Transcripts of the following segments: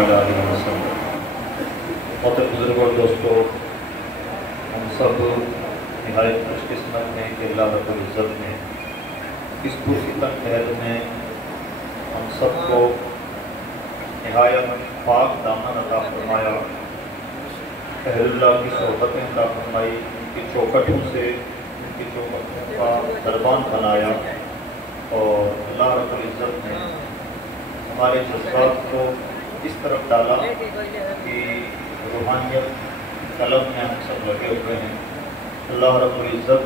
علیہ وسلم۔ بہت بزرگ اور دوستوں، ہم سب نہایت خوش قسمت ہیں کہ اللہ رب العزت نے اس پرفتن عہد میں ہم سب کو نہایت پاک دامن عطا فرمایا، اہل اللہ کی صحبتیں عطا فرمائی، ان کی چوکھٹوں سے ان کی چوکھٹوں کا دربان بنایا، اور اللہ رب العزت نے ہمارے جذبات کو اس طرف ڈالا کہ روحانیت طلب میں ہم سب لگے ہوئے ہیں۔ اللہ رب العزت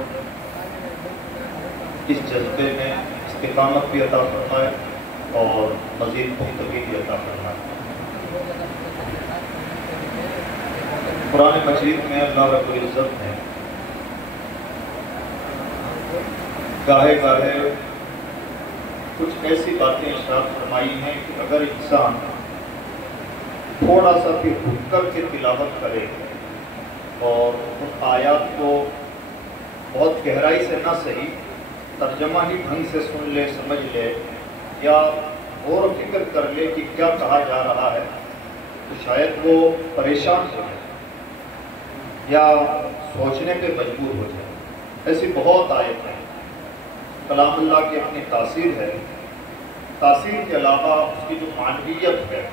اس جذبے میں استقامت بھی عطا فرمائے اور مزید پختگی بھی عطا فرمائے۔ قرآن مجید میں اللہ رب العزت نے گاہے گاہے کچھ ایسی باتیں ارشاد فرمائی ہیں کہ اگر انسان تھوڑا سا بھی رک کر کے تلاوت کرے اور اس آیات کو بہت گہرائی سے نہ صحیح ترجمہ ہی ڈھنگ سے سن لے، سمجھ لے، یا غور و فکر کر لے کہ کیا کہا جا رہا ہے، تو شاید وہ پریشان ہو جائے یا سوچنے پہ مجبور ہو جائے۔ ایسی بہت آیت ہیں۔ کلام اللہ کی اپنی تاثیر ہے، تاثیر کے علاوہ اس کی جو معنویت ہے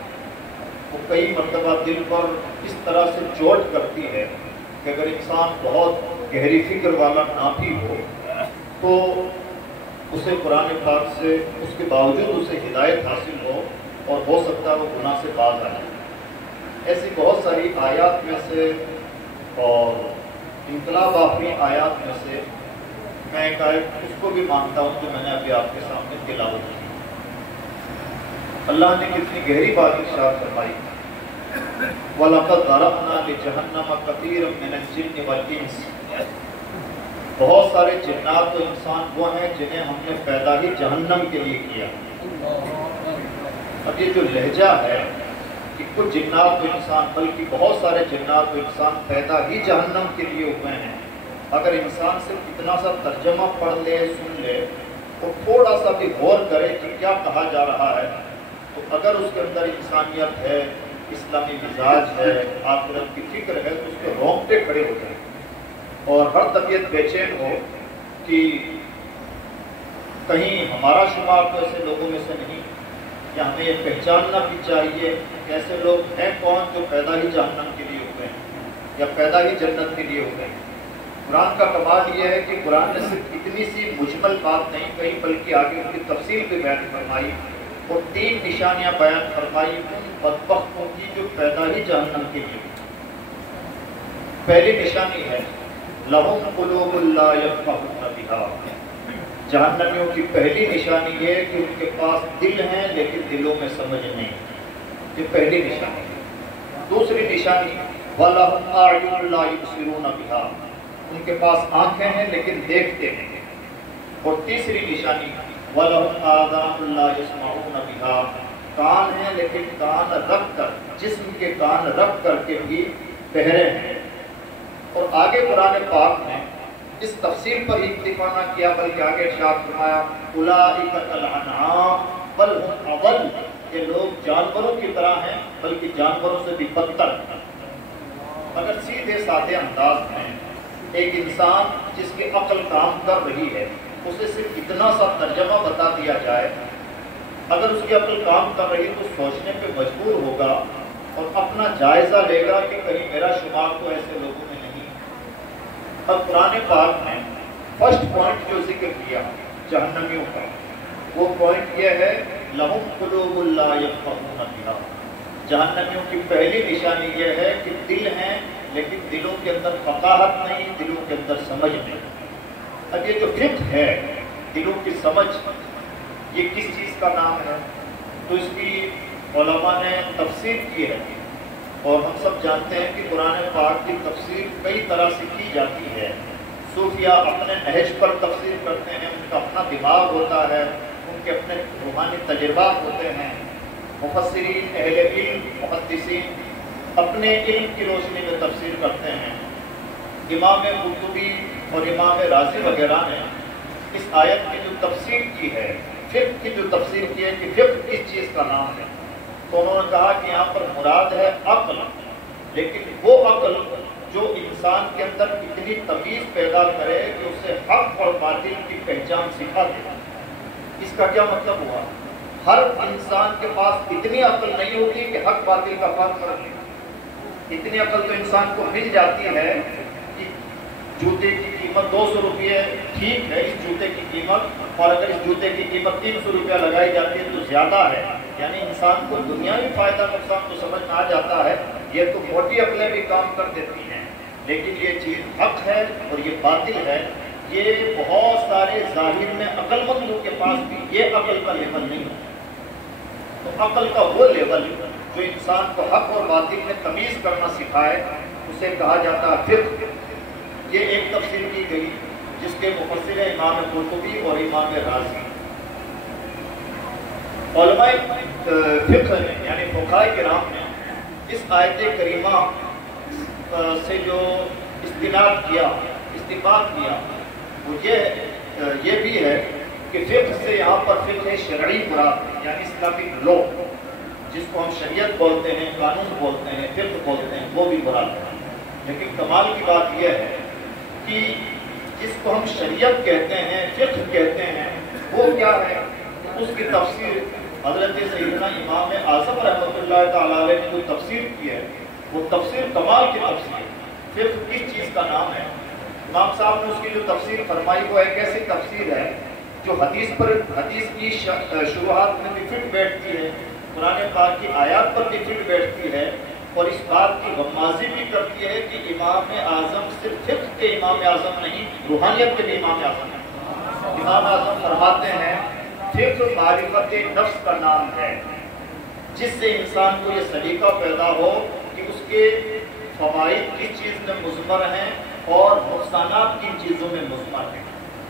وہ کئی مرتبہ دل پر اس طرح سے چوٹ کرتی ہے کہ اگر انسان بہت گہری فکر والا نہ بھی ہو تو اسے قرآن پاک سے اس کے باوجود اسے ہدایت حاصل ہو اور ہو سکتا ہے وہ گناہ سے باز آ جائے۔ ایسی بہت ساری آیات میں سے اور انقلاب آفرین آیات میں سے میں ایک آیت اس کو بھی مانتا ہوں جو میں نے ابھی آپ کے سامنے تلاوت کی۔ اللہ نے کتنی گہری بات ارشاد فرمائی، وَلَقَدْ ذَرَأْنَا لِجَهَنَّمَ كَثِيرًا مِنَ الْجِنِّ وَالْإِنسِ۔ بہت سارے جنات و انسان وہ ہیں جنہیں ہم نے پیدا ہی جہنم کے لیے کیا۔ اب یہ جو لہجہ ہے کہ کچھ جنات و انسان، بلکہ بہت سارے جنات و انسان پیدا ہی جہنم کے لیے ہوئے ہیں، اگر انسان صرف اتنا سا ترجمہ پڑھ لے، سن لے اور تھوڑا سا بھی غور کرے کہ کیا کہا جا رہا ہے، تو اگر اس کے اندر انسانیت ہے، اسلامی مزاج ہے، آخرت کی فکر ہے، تو اس کے رونگٹے کھڑے ہو جائیں اور ہر طبیعت بے چین ہو کہ کہیں ہمارا شمار تو ایسے لوگوں میں سے نہیں، یا ہمیں یہ پہچاننا بھی چاہیے کہ ایسے لوگ ہیں کون جو پیدا ہی جہنم کے لیے ہوئے ہیں یا پیدا ہی جنت کے لیے ہوئے ہیں۔ قرآن کا کمال یہ ہے کہ قرآن نے صرف اتنی سی مجمل بات نہیں کہی، بلکہ آگے اس کی تفصیل بھی بیان فرمائی اور 3 نشانیاں بیان فرمائی ان بدبختوں کی جو پیدا ہی جہنم کے لیے۔ پہلی نشانی ہے لَهُمْ قُلُوبٌ لَا يَفْقَهُونَ بِهَا۔ جہنمیوں کی پہلی نشانی یہ ہے کہ ان کے پاس دل ہیں لیکن دلوں میں سمجھ نہیں، یہ پہلی نشانی ہے۔ دوسری نشانی وَلَهُمْ أَعْيُنٌ لَا يُبْصِرُونَ بِهَا، ان کے پاس آنکھیں ہیں لیکن دیکھتے نہیں۔ اور تیسری نشانی وَلَهُمْ آذَانٌ لَا يَسْمَعُونَ بِهَا، کان ہیں لیکن کان رکھ کر، جسم کے کان رکھ کر کے بھی بہرے ہیں۔ اور آگے قرآن پاک نے اس تفصیل پر ہی اکتفا نہ کیا، بلکہ آگے ارشاد فرمایا أُولَٰئِكَ كَالْأَنْعَامِ بَلْ هُمْ أَضَلُّ، یہ لوگ جانوروں کی طرح ہیں بلکہ جانوروں سے بھی بدتر ہیں۔ اگر سیدھے سادے انداز میں ایک انسان جس کی عقل کام کر رہی ہے اسے صرف اتنا سا ترجمہ بتا دیا جائے، اگر اس کی عقل کام کر رہی تو سوچنے پہ مجبور ہوگا اور اپنا جائزہ لے گا کہ کہیں میرا شمار تو ایسے لوگوں میں نہیں۔ اب قرآن پاک نے فرسٹ پوائنٹ جو ذکر کیا جہنمیوں کا، وہ پوائنٹ یہ ہے لَهُمْ قُلُوبٌ لَا يَفْقَهُونَ بِهَا۔ جہنمیوں کی پہلی نشانی یہ ہے کہ دل ہیں لیکن دلوں کے اندر فقاہت نہیں، دلوں کے اندر سمجھ نہیں۔ اب یہ جو فقہ ہے، دلوں کی سمجھ، یہ کس چیز کا نام ہے؟ تو اس کی علماء نے تفسیر کی ہے، اور ہم سب جانتے ہیں کہ قرآن پاک کی تفسیر کئی طرح سے کی جاتی ہے۔ صوفیہ اپنے نہج پر تفسیر کرتے ہیں، ان کا اپنا دماغ ہوتا ہے، ان کے اپنے روحانی تجربات ہوتے ہیں۔ مفسرین، اہل علم، محدثین اپنے علم کی روشنی میں تفسیر کرتے ہیں۔ امام قرطبی اور امام رازی وغیرہ نے اس آیت کی جو تفسیر کی ہے، فقہ کی جو تفسیر کی ہے کہ فقہ کس چیز کا نام ہے، تو انہوں نے کہا کہ یہاں پر مراد ہے عقل، لیکن وہ عقل جو انسان کے اندر اتنی تمیز پیدا کرے کہ اسے حق اور باطل کی پہچان سکھا دے۔ اس کا کیا مطلب ہوا؟ ہر انسان کے پاس اتنی عقل نہیں ہوتی کہ حق باطل کا فرق کر دے۔ اتنی عقل تو انسان کو مل جاتی ہے کہ جوتے کی قیمت 200 روپئے ٹھیک ہے، اس جوتے کی قیمت، اور اگر اس جوتے کی قیمت 300 روپیہ لگائی جاتی ہے تو زیادہ ہے، یعنی انسان کو دنیاوی فائدہ نقصان تو سمجھ میں آ جاتا ہے، یہ تو موٹی عقلیں بھی کام کر دیتی ہیں، لیکن یہ چیز حق ہے اور یہ باطل ہے، یہ بہت سارے ظاہر میں عقل مندوں کے پاس بھی یہ عقل کا لیول نہیں ہوتا۔ تو عقل کا وہ لیول جو انسان کو حق اور باطل میں تمیز کرنا سکھائے اسے کہا جاتا ہے فقہ۔ یہ ایک تفسیر کی گئی جس کے مفسر ہیں امام قرطبی اور امام رازی۔ علماء فقہ نے یعنی فقہائے کرام نے اس آیت کریمہ سے جو استناد کیا، استنباط کیا، وہ یہ بھی ہے کہ فقہ سے یہاں پر فقہ شرعی مراد ہے، یعنی اسلامک لا، جس کو ہم شریعت بولتے ہیں، قانون بولتے ہیں، فقہ بولتے ہیں، وہ بھی مراد ہے۔ لیکن کمال کی بات یہ ہے کہ جس کو ہم شریعت کہتے ہیں، فقہ کہتے ہیں، وہ کیا ہے؟ اس کی تفسیر حضرت سیدنا امام اعظم رحمۃ اللہ تعالیٰ علیہ نے جو تفسیر کی ہے وہ تفسیر کمال کی تفسیر۔ فقہ کس چیز کا نام ہے؟ امام صاحب نے اس کی جو تفسیر فرمائی وہ ایک ایسی تفسیر ہے جو حدیث کی شروعات میں بھی فٹ بیٹھتی ہے، قرآن پاک کی آیات پر بھی فٹ بیٹھتی ہے، اور اس بات کی غمازی بھی کرتی ہے کہ امام اعظم صرف فقہ کے امام اعظم نہیں، روحانیت کے بھی امام اعظم ہیں۔ امام اعظم فرماتے ہیں فقہ معرفت نفس کا نام ہے، جس سے انسان کو یہ سلیقہ پیدا ہو کہ اس کے فوائد کس چیز میں مضمر ہیں اور نقصانات کن چیزوں میں مضمر ہیں۔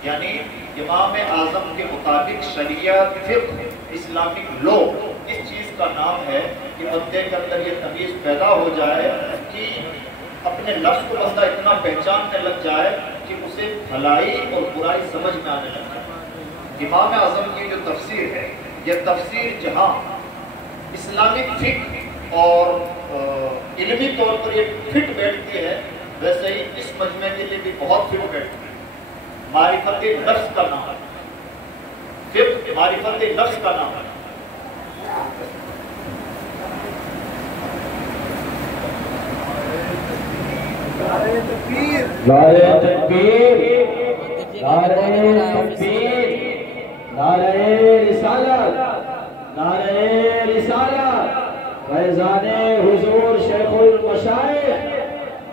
یعنی امام اعظم کے مطابق شریعت، فقہ، اسلامک لا اس چیز کا نام ہے کہ بندے کے اندر یہ تمیز پیدا ہو جائے کہ اپنے نفس کو بندہ اتنا پہچاننے لگ جائے کہ اسے بھلائی اور برائی سمجھ میں آنے لگ جائے۔ امام اعظم کی جو تفسیر ہے، یہ تفسیر جہاں اسلامک فقہ اور علمی طور پر یہ فٹ بیٹھتی ہے، ویسے ہی اس مجمع کے لیے بھی بہت فٹ بیٹھتی ہے۔ معرفت نفس کا نام ہے، فقہ معرفت نفس کا نام ہے۔ نعرہ تکبیر، نعرہ تکبیر، نعرہ تکبیر، نعرہ رسالت، نعرہ رسالت، فیضان حضور شیخ المشائخ،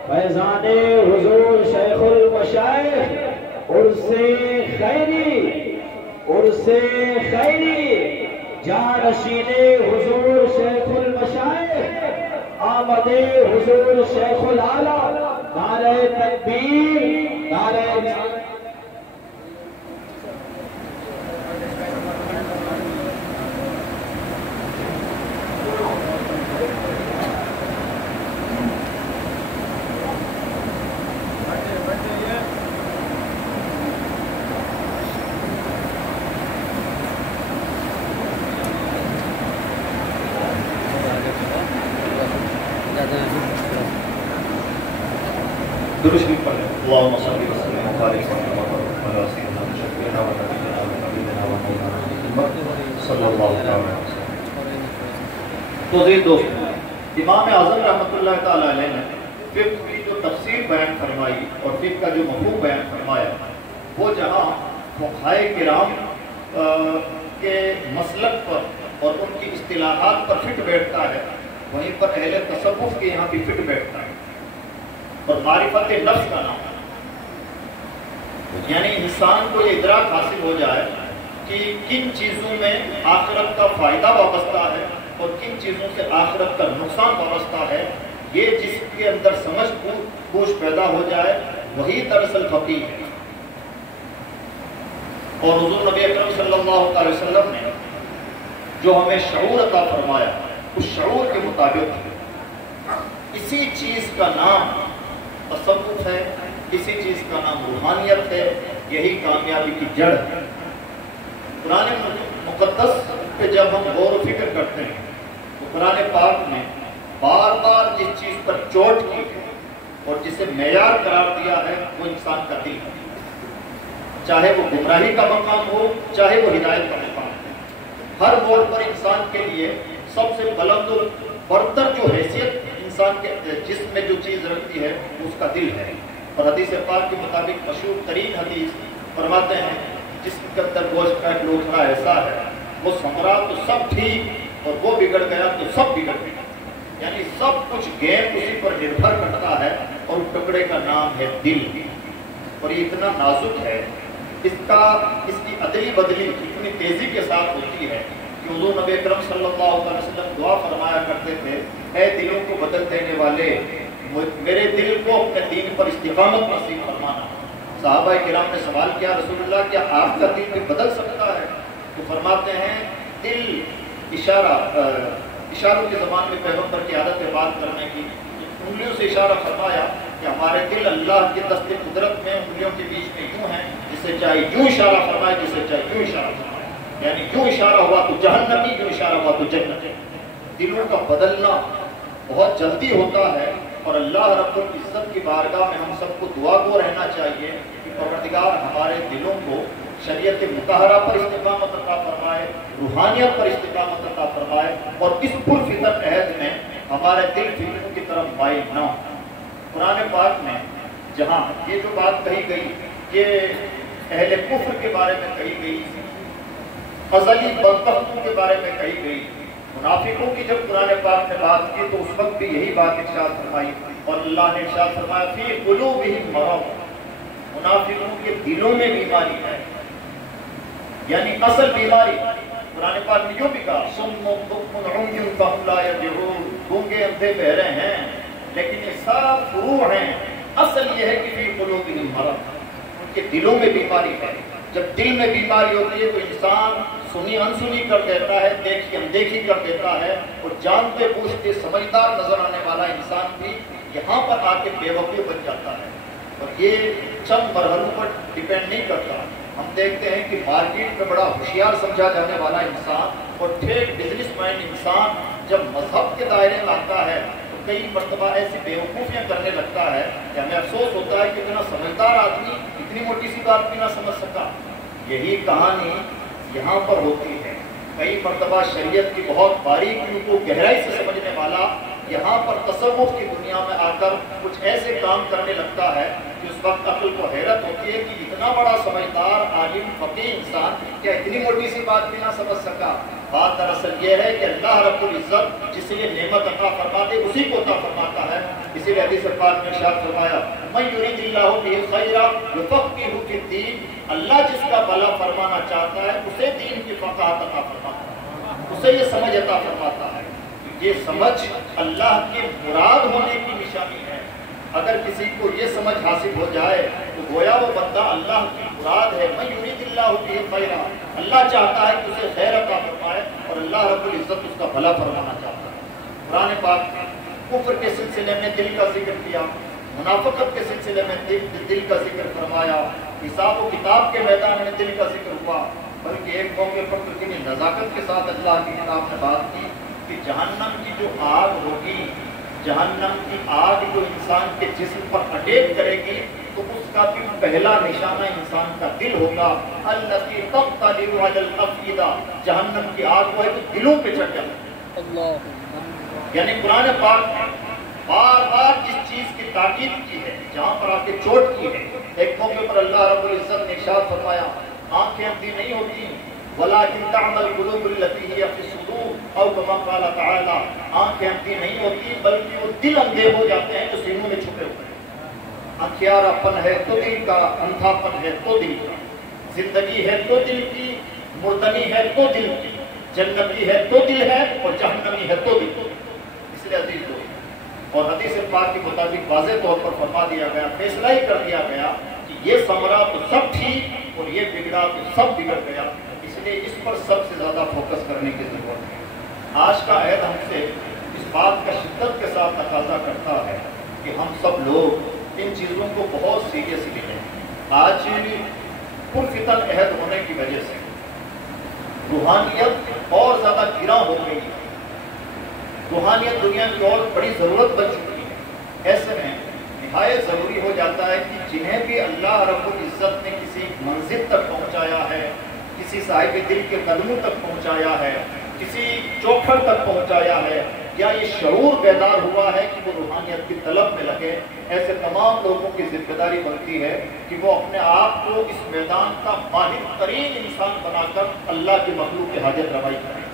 فیضان حضور شیخ المشائخ، عرس خیری، عرس خیری، جانشین حضور شیخ المشائخ، آمد حضور شیخ العالی، نعرہ تکبیر، نعرہ رسالت۔ درود شریف پڑھیں۔ اللہم صلی وسلم وبارک علی سیدنا شفیعنا و نبینا و حبیبنا و مولانا محمد صلی اللہ علیہ وسلم۔ تو یہ دوست، امام اعظم رحمۃ اللہ تعالی علیہ نے فقہ کی جو تفسیر بیان فرمائی اور فقہ کا جو مفہوم بیان فرمایا، وہ جہاں فقہائے کرام کے مسلک پر اور ان کی اصطلاحات پر فٹ بیٹھتا ہے، وہیں پر اہل تصوف کے یہاں بھی فٹ بیٹھتا ہے، اور معرفت نفس کا نام ہے۔ یعنی انسان کو یہ ادراک حاصل ہو جائے کہ کن چیزوں میں آخرت کا فائدہ وابستہ ہے اور کن چیزوں سے آخرت کا نقصان وابستہ ہے، یہ جس کے اندر سمجھ بوجھ پیدا ہو جائے وہی دراصل فقیہ ہے۔ اور حضور نبی اکرم صلی اللہ علیہ وسلم نے جو ہمیں شعور عطا فرمایا، اس شعور کے مطابق اسی چیز کا نام تصوف ہے، اسی چیز کا نام روحانیت ہے، یہی کامیابی کی جڑ ہے۔ قرآن مقدس پہ جب ہم غور و فکر کرتے ہیں تو قرآن پاک میں بار بار جس چیز پر چوٹ کی ہے اور جسے معیار قرار دیا ہے وہ انسان کا دل ہے، چاہے وہ گمراہی کا مقام ہو چاہے وہ ہدایت کا مقام ہو، ہر موڑ پر انسان کے لیے سب سے بلند و برتر جو حیثیت انسان کے جسم میں جو چیز رکھتی ہے اس کا دل ہے۔ اور حدیث پاک کے مطابق مشہور ترین حدیث فرماتے ہیں جسم کے اندر گوشت کا ایک لوتھڑا ایسا ہے، وہ سنورا تو سب ٹھیک اور وہ بگڑ گیا تو سب بگڑ گیا، یعنی سب کچھ گیم اسی پر نربھر کرتا ہے، اور ٹکڑے کا نام ہے دل۔ اور یہ اتنا نازک ہے، اس کی عدلی بدلی اتنی تیزی کے ساتھ ہوتی ہے کہ حضور نبی اکرم صلی اللہ علیہ وسلم دعا فرمایا کرتے تھے، اے دلوں کو بدل دینے والے میرے دل کو اپنے دین پر استقامت نصیب فرمانا۔ صحابہ کرام نے سوال کیا، رسول اللہ کیا آپ کا دل بھی بدل سکتا ہے؟ تو فرماتے ہیں دل اشاروں کی زبان میں پیغمبر کی عادت ہے بات کرنے کی، انگلیوں سے اشارہ فرمایا کہ ہمارے دل اللہ کی دست قدرت میں انگلیوں کے بیچ میں یوں ہیں، جسے چاہے یوں اشارہ فرمائے جسے چاہے یوں اشارہ فرمائے، یعنی یوں اشارہ ہوا تو جہنمی، یوں اشارہ ہوا تو جنت۔ دلوں کا بدلنا بہت جلدی ہوتا ہے، اور اللہ رب العزت کی بارگاہ میں ہم سب کو دعا گو رہنا چاہیے کہ پروردگار ہمارے دلوں کو شریعت مطہرہ پر استقامت عطا فرمائے، روحانیت پر استقامت عطا فرمائے، اور اس پرفتن عہد میں ہمارے دل فکروں کی طرف مائل نہ ہو۔ قرآن پاک میں جہاں یہ جو بات کہی گئی یہ اہل کفر کے بارے میں کہی گئی، ازلی بدبختوں کے بارے میں کہی گئی، منافقوں کی جب قرآن پاک نے بات کی تو اس وقت بھی یہی بات ارشاد فرمائی، اور اللہ نے ارشاد فرمایا فی قلوبہم مرض، منافقوں کے دلوں میں بیماری ہے، یعنی اصل بیماری قرآن پاک نے یوں بھی کہا صم بکم عمی فہم لا یرجعون، گونگے اندھے بہرے ہیں لیکن یہ سب فروع ہیں، اصل یہ ہے کہ فی قلوبہم مرض، ان کے دلوں میں بیماری ہے۔ جب دل میں بیماری ہوتی ہے تو انسان سنی انسنی کر دیتا ہے، دیکھی اندیکھی کر دیتا ہے، اور جانتے بوجھتے سمجھدار نظر آنے والا انسان بھی یہاں پر آ کے بے وقوف بن جاتا ہے۔ اور یہ چند مرحلوں پر ڈیپینڈ نہیں کرتا۔ ہم دیکھتے ہیں کہ مارکیٹ میں بڑا ہوشیار سمجھا جانے والا انسان اور ٹھیک بزنس مائنڈ انسان جب مذہب کے دائرے میں آتا ہے تو کئی مرتبہ ایسی بیوقوفیاں کرنے لگتا ہے کہ ہمیں افسوس ہوتا ہے کہ اتنا سمجھدار آدمی اتنی موٹی سی بات بھی نہ سمجھ سکا۔ یہی کہانی یہاں پر ہوتی ہے، کئی مرتبہ شریعت کی بہت باریکیوں کو گہرائی سے سمجھنے والا یہاں پر تصوف کی دنیا میں آ کر کچھ ایسے کام کرنے لگتا ہے کہ اس وقت عقل کو حیرت ہوتی ہے کہ اتنا بڑا سمجھدار عالم فقیہ انسان کیا اتنی موٹی سی بات بھی نہ سمجھ سکا۔ بات دراصل یہ ہے کہ اللہ رب العزت جسے یہ نعمت عطا فرما دے اسی کو عطا فرماتا ہے۔ اسی لیے حدیث پاک میں ارشاد فرمایا من یرید اللہ بہ خیرا یفقہہ فی الدین، اللہ جس کا بھلا فرمانا چاہتا ہے اسے دین کی فقاہت عطا فرماتا ہے، اسے یہ سمجھ عطا فرماتا ہے۔ یہ سمجھ اللہ کے مراد ہونے کی نشانی ہے۔ اگر کسی کو یہ سمجھ حاصل ہو جائے تو گویا وہ بندہ اللہ کی مراد ہے۔ من یرید اللہ بہ خیرا، اللہ چاہتا ہے کہ اسے خیر عطا فرمائے، اور اللہ رب العزت اس کا بھلا فرمانا چاہتا ہے۔ قرآن پاک میں کفر کے سلسلے میں دل کا ذکر کیا، منافقت کے سلسلے میں دل کا ذکر فرمایا، حساب و کتاب کے میدان میں دل کا ذکر ہوا، بلکہ ایک موقع پر کتنی نزاکت کے ساتھ اللہ کی کتاب نے بات کی کہ جہنم کی جو آگ ہوگی، جہنم کی آگ جو انسان کے جسم پر اٹیک کرے گی تو اس کا بھی پہلا نشانہ انسان کا دل ہوگا۔ التی تطلع علی الافئدہ، جہنم کی آگ وہ ہے کہ دلوں پہ چڑھ جاتی ہے۔ یعنی قرآن پاک نے بار بار جس چیز کی تاکید کی ہے، جہاں پر آپ کے چوٹ کی ہے، ایک موقع پر اللہ رب العزت نے ارشاد فرمایا آنکھیں اندھی نہیں ہوتی وَلَٰكِن تَعْمَى الْقُلُوبُ الَّتِي هِيَ فِي الصُّدُورِ او كما قال تعالیٰ، آنکھیں اندھی نہیں ہوتی بلکہ وہ دل اندھے ہو جاتے ہیں جو سینوں میں چھپے ہوتے ہیں۔ اندھیارا پن ہے تو دل کا، اندھا پن ہے تو دل کا، زندگی ہے تو دل کی، مردنی ہے تو دل کی، جنتی ہے تو دل ہے، اور جہنمی ہے تو دل۔ اس لیے عزیز دوست، اور حدیث پاک کے مطابق واضح طور پر فرما دیا گیا، فیصلہ ہی کر دیا گیا کہ یہ ثمرہ تو سب ٹھیک اور یہ بگڑا تو سب بگڑ گیا۔ اس لیے اس پر سب سے زیادہ فوکس کرنے کی ضرورت ہے۔ آج کا عہد ہم سے اس بات کا شدت کے ساتھ تقاضا کرتا ہے کہ ہم سب لوگ ان چیزوں کو بہت سیریسلی لیں۔ آج پرفتن عہد ہونے کی وجہ سے روحانیت اور زیادہ گراں ہو گئی، روحانیت دنیا کی اور بڑی ضرورت بن چکی ہے۔ ایسے میں نہایت ضروری ہو جاتا ہے کہ جنہیں بھی اللہ رب العزت نے کسی منزل تک پہنچایا ہے، کسی صاحب دل کے قدموں تک پہنچایا ہے، کسی چوکھڑ تک پہنچایا ہے، یا یہ شعور بیدار ہوا ہے کہ وہ روحانیت کی طلب میں لگے، ایسے تمام لوگوں کی ذمہ داری بنتی ہے کہ وہ اپنے آپ کو اس میدان کا ماہر ترین انسان بنا کر اللہ کی مخلوق کی حاجت روائی کریں۔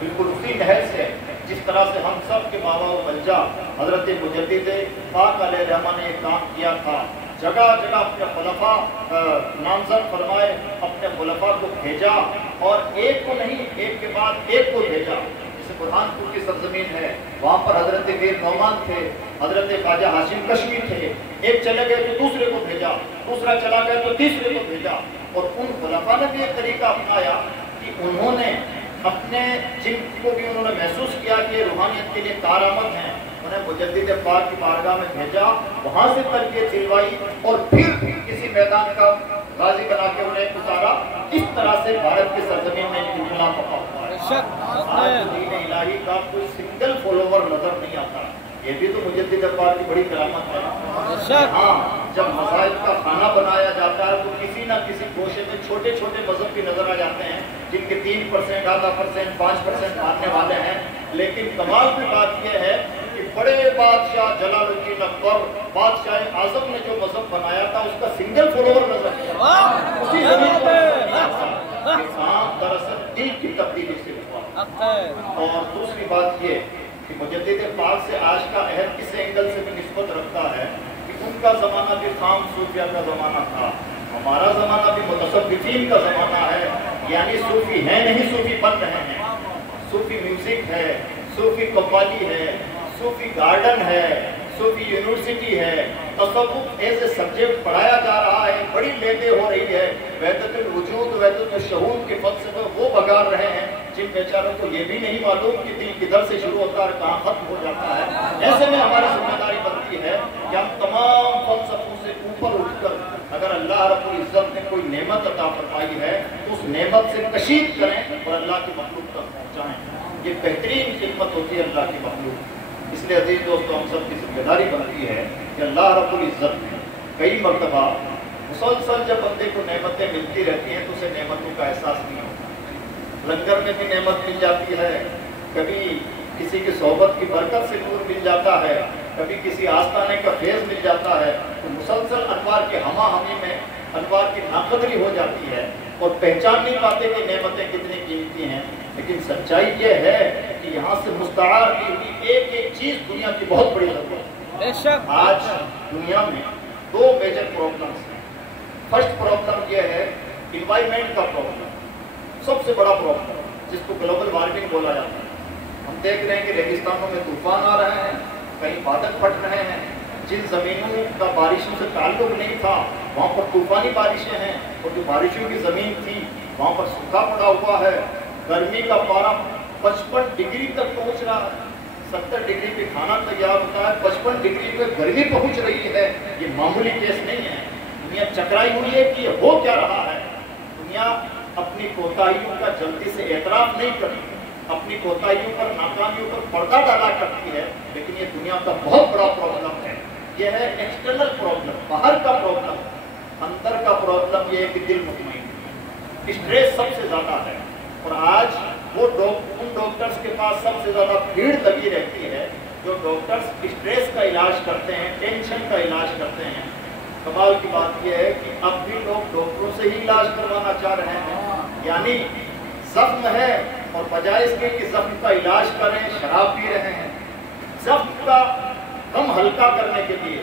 بالکل اسی نہج سے جس طرح سے ہم سب کے بابا و بنجا حضرت مجدد پاک علیہ رحمہ نے کام کیا تھا، جگہ جگہ اپنے خلفاء نامزد فرمائے، اپنے خلفاء کو بھیجا، اور ایک کو نہیں، ایک کے بعد ایک کو بھیجا۔ جیسے برہان پور کی سرزمین ہے، وہاں پر حضرت میر نعمان تھے، حضرت خواجہ ہاشم کشمی تھے، ایک چلے گئے تو دوسرے کو بھیجا، دوسرا چلا گیا تو تیسرے کو بھیجا۔ اور ان خلفاء نے بھی ایک طریقہ اپنایا کہ انہوں نے اپنے جن کو بھی انہوں نے محسوس کیا کہ روحانیت کے لیے کارآمد ہیں، انہیں مجدد پاک کی بارگاہ میں بھیجا، وہاں سے تربیت دلوائی، اور پھر کسی میدان کا غازی بنا کے انہیں اتارا۔ اس طرح سے بھارت کی سرزمین میں انقلاب پکا ہوا ہے۔ آج دین الہی کا کوئی سنگل فالوور نظر نہیں آتا، یہ بھی تو مجدد پاک کی بڑی کرامت ہے۔ ہاں، جب مذاہب کا کھانا بنایا جاتا ہے تو کسی نہ کسی گوشے میں چھوٹے چھوٹے مذہب بھی نظر آ جاتے ہیں، جن کے 3%، آدھا %، 5% ماننے والے ہیں، لیکن کمال کی بات یہ ہے کہ بڑے بادشاہ جلال الدین اکبر بادشاہ اعظم نے جو مذہب بنایا تھا اس کا سنگل فالوور نظر نہیں آتا۔ اسی زمین پر انسان دراصل دل کی تبدیلی سے ہوا۔ اور دوسری بات یہ کہ مجدد پاک سے آج کا عہد کس اینگل سے بھی نسبت رکھتا ہے کہ ان کا زمانہ بھی خام صوفیہ کا زمانہ تھا، ہمارا زمانہ بھی متصوفین کا زمانہ ہے، یعنی صوفی ہیں نہیں، صوفی بن رہے ہیں۔ صوفی میوزک ہے، صوفی قوالی ہے، صوفی گارڈن ہے، صوفی یونیورسٹی ہے، تصوف ایسے سبجیکٹ پڑھایا جا رہا ہے، بڑی لیبیں ہو رہی ہے، وحدت الوجود وحدت الشہود کے فلسفے وہ بگاڑ رہے ہیں جن بیچاروں کو یہ بھی نہیں معلوم کہ دل کدھر سے شروع ہوتا ہے اور کہاں ختم ہو جاتا ہے۔ ایسے میں ہماری ذمہ داری بنتی ہے کہ ہم تمام فلسفوں سے اوپر اٹھ کر اگر اللہ رب العزت نے کوئی نعمت عطا فرمائی ہے تو اس نعمت سے کشید کریں اور اللہ کی مخلوق تک پہنچائیں۔ یہ بہترین خدمت ہوتی ہے اللہ کی مخلوق۔ اس لیے عزیز دوستو، ہم سب کی ذمہ داری بنتی ہے کہ اللہ رب العزت نے کئی مرتبہ مسلسل جب بندے کو نعمتیں ملتی رہتی ہیں تو اسے نعمتوں کا احساس نہیں ہوتا۔ لنگر میں بھی نعمت مل جاتی ہے، کبھی کسی کی صحبت کی برکت سے نور مل جاتا ہے، کبھی کسی آستانے کا فیض مل جاتا ہے، تو مسلسل انوار کے ہمہ ہمی میں انوار کی ناقدری ہو جاتی ہے اور پہچان نہیں پاتے کہ نعمتیں کتنی قیمتی ہیں۔ لیکن سچائی یہ ہے کہ یہاں سے مستعار کی ہوئی ایک ایک چیز دنیا کی بہت بڑی ضرورت ہے۔ آج دنیا میں 2 میجر پرابلمس ہیں۔ فرسٹ پرابلم یہ ہے انوائرمنٹ کا پرابلم، سب سے بڑا پرابلم جس کو گلوبل وارمنگ بولا جاتا ہے۔ ہم دیکھ رہے ہیں کہ ریگستانوں میں طوفان آ رہے ہیں، کہیں بادل پھٹ رہے ہیں، جن زمینوں کا بارشوں سے تعلق نہیں تھا وہاں پر طوفانی بارشیں ہیں، اور جو بارشوں کی زمین تھی وہاں پر سوکھا پڑا ہوا ہے۔ گرمی کا پارا 55 ڈگری تک پہنچ رہا ہے، 70 ڈگری پہ کھانا تیار ہوتا ہے، 55 ڈگری پہ گرمی پہنچ رہی ہے۔ یہ معمولی کیس نہیں ہے، دنیا چکرائی ہوئی ہے کہ یہ ہو کیا رہا ہے۔ دنیا اپنی کوتاہیوں کا جلدی سے اعتراف نہیں کرتی، اپنی کوتاہیوں پر ناکامیوں پر پردہ ڈالا کرتی ہے، لیکن یہ دنیا کا بہت بڑا پرابلم ہے۔ یہ ہے ایکسٹرنل پرابلم، باہر کا پرابلم۔ اندر کا پرابلم یہ ہے کہ دل مطمئن، اسٹریس سب سے زیادہ ہے، اور آج وہ ان ڈاکٹرز کے پاس سب سے زیادہ بھیڑ لگی رہتی ہے جو ڈاکٹرز اسٹریس کا علاج کرتے ہیں، ٹینشن کا علاج کرتے ہیں۔ کمال کی بات یہ ہے کہ اب بھی لوگ ڈاکٹروں سے ہی علاج کروانا چاہ رہے ہیں، یعنی زخم ہے اور بجائے اس کے کہ زخم کا علاج کریں شراب پی رہے ہیں۔ زخم کا غم ہلکا کرنے کے لیے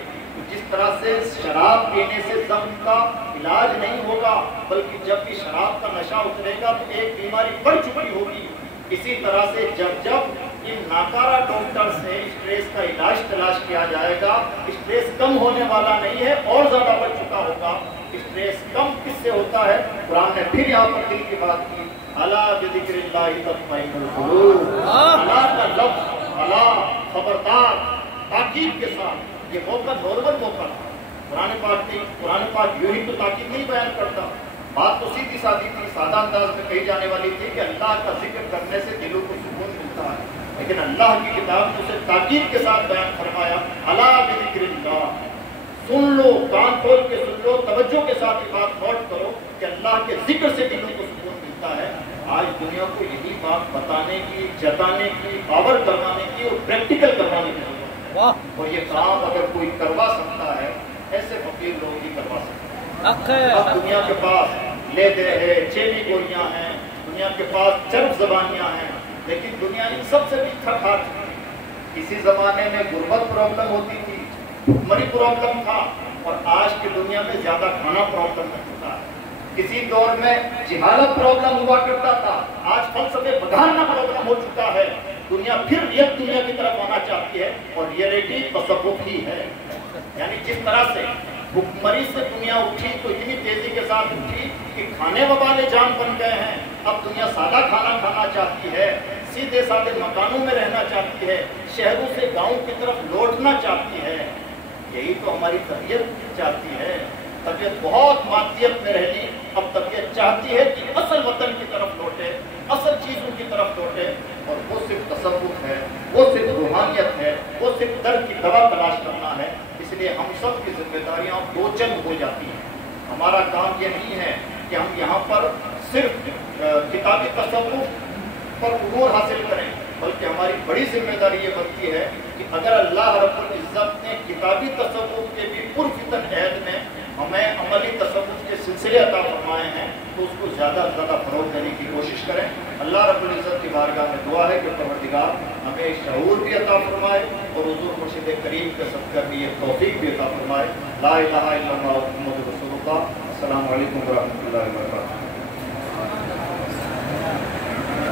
جس طرح سے شراب پینے سے زخم کا علاج نہیں ہوگا، بلکہ جب بھی شراب کا نشہ اترے گا تو ایک بیماری بڑھ چکی ہوگی، اسی طرح سے جب ان ناکارہ ڈاکٹر سے اسٹریس کا علاج تلاش کیا جائے گا، اسٹریس کم ہونے والا نہیں ہے، اور زیادہ بڑھ چکا ہوگا۔ اسٹریس کم کس سے ہوتا ہے؟ قرآن نے پھر یہاں پر دل کی بات کی، الا بذکر اللہ تطمئن القلوب۔ اللہ کا لفظ الا خبردار تاکید کے ساتھ، یہ موقع نارمل موقع تھا۔ قرآن پاک یوں ہی تو تاکید نہیں بیان کرتا، بات تو سیدھی سادھی تھی، سادہ انداز میں کہی جانے والی تھی کہ اللہ کا ذکر کرنے سے دلوں کو سکون ملتا ہے۔ لیکن اللہ کی کتاب نے اسے تاکید کے ساتھ بیان فرمایا، الا بذکر اللہ، سن لو، کان کھول کے سن لو، توجہ کے ساتھ یہ بات نوٹ کرو کہ اللہ کے ذکر سے دلوں کو سکون ملتا ہے۔ آج دنیا کو یہی بات بتانے کی، جتانے کی، پاور کروانے کی اور پریکٹیکل کروانے کی ضرورت ہے، اور یہ کام اگر کوئی کروا سکتا ہے ایسے فقیر لوگ ہی کروا سکتے ہیں۔ اب دنیا کے پاس لیدے ہے، چینی گولیاں ہیں، دنیا کے پاس چرب زبانیاں ہیں، لیکن دنیا ان سب سے بھی تھک ہار چکی ہے۔ کسی زمانے میں غربت پرابلم ہوتی تھی، بھوکمری پرابلم تھا، اور آج کی دنیا میں زیادہ کھانا پرابلم ہو چکا ہے۔ کسی دور میں جہالت پرابلم ہوا کرتا تھا، آج فلسفے بدھاننا پرابلم ہو چکا ہے۔ دنیا پھر ریئل دنیا کی طرف آنا چاہتی ہے، اور ریئلٹی تصوف ہی ہے۔ یعنی جس طرح سے بھوکمری سے دنیا اٹھی تو اتنی تیزی کے ساتھ اٹھی کہ کھانے والے جان بن گئے ہیں۔ اب دنیا سادہ کھانا کھانا چاہتی ہے، سیدھے سادے مکانوں میں رہنا چاہتی ہے، شہروں سے گاؤں کی طرف لوٹنا چاہتی ہے۔ یہی تو ہماری طبیعت چاہتی ہے۔ طبیعت بہت مادیت میں رہی، اب طبیعت چاہتی ہے کہ اصل وطن کی طرف لوٹے، اصل چیزوں کی طرف لوٹے، اور وہ صرف تصوف ہے، وہ صرف روحانیت ہے، وہ صرف درد کی دوا تلاش کرنا ہے۔ اس لیے ہم سب کی ذمہ داریاں دو چند ہو جاتی ہیں۔ ہمارا کام یہ نہیں ہے کہ ہم یہاں پر صرف کتابی تصوف پر عبور حاصل کریں، بلکہ ہماری بڑی ذمہ داری یہ بنتی ہے کہ اگر اللہ رب العزت نے کتابی تصوف کے بھی پرفتن عہد میں ہمیں عملی تصوف کے سلسلے عطا فرمائے ہیں تو اس کو زیادہ سے زیادہ فروغ دینے کی کوشش کریں۔ اللہ رب العزت کی بارگاہ میں دعا ہے کہ پروردگار ہمیں شعور بھی عطا فرمائے اور حضور مرشد کریم کے صدقہ کی یہ توفیق بھی عطا فرمائے۔ لا الہ الا اللہ محمد رسول اللہ۔ السلام علیکم ورحمۃ اللہ وبرکاتہ۔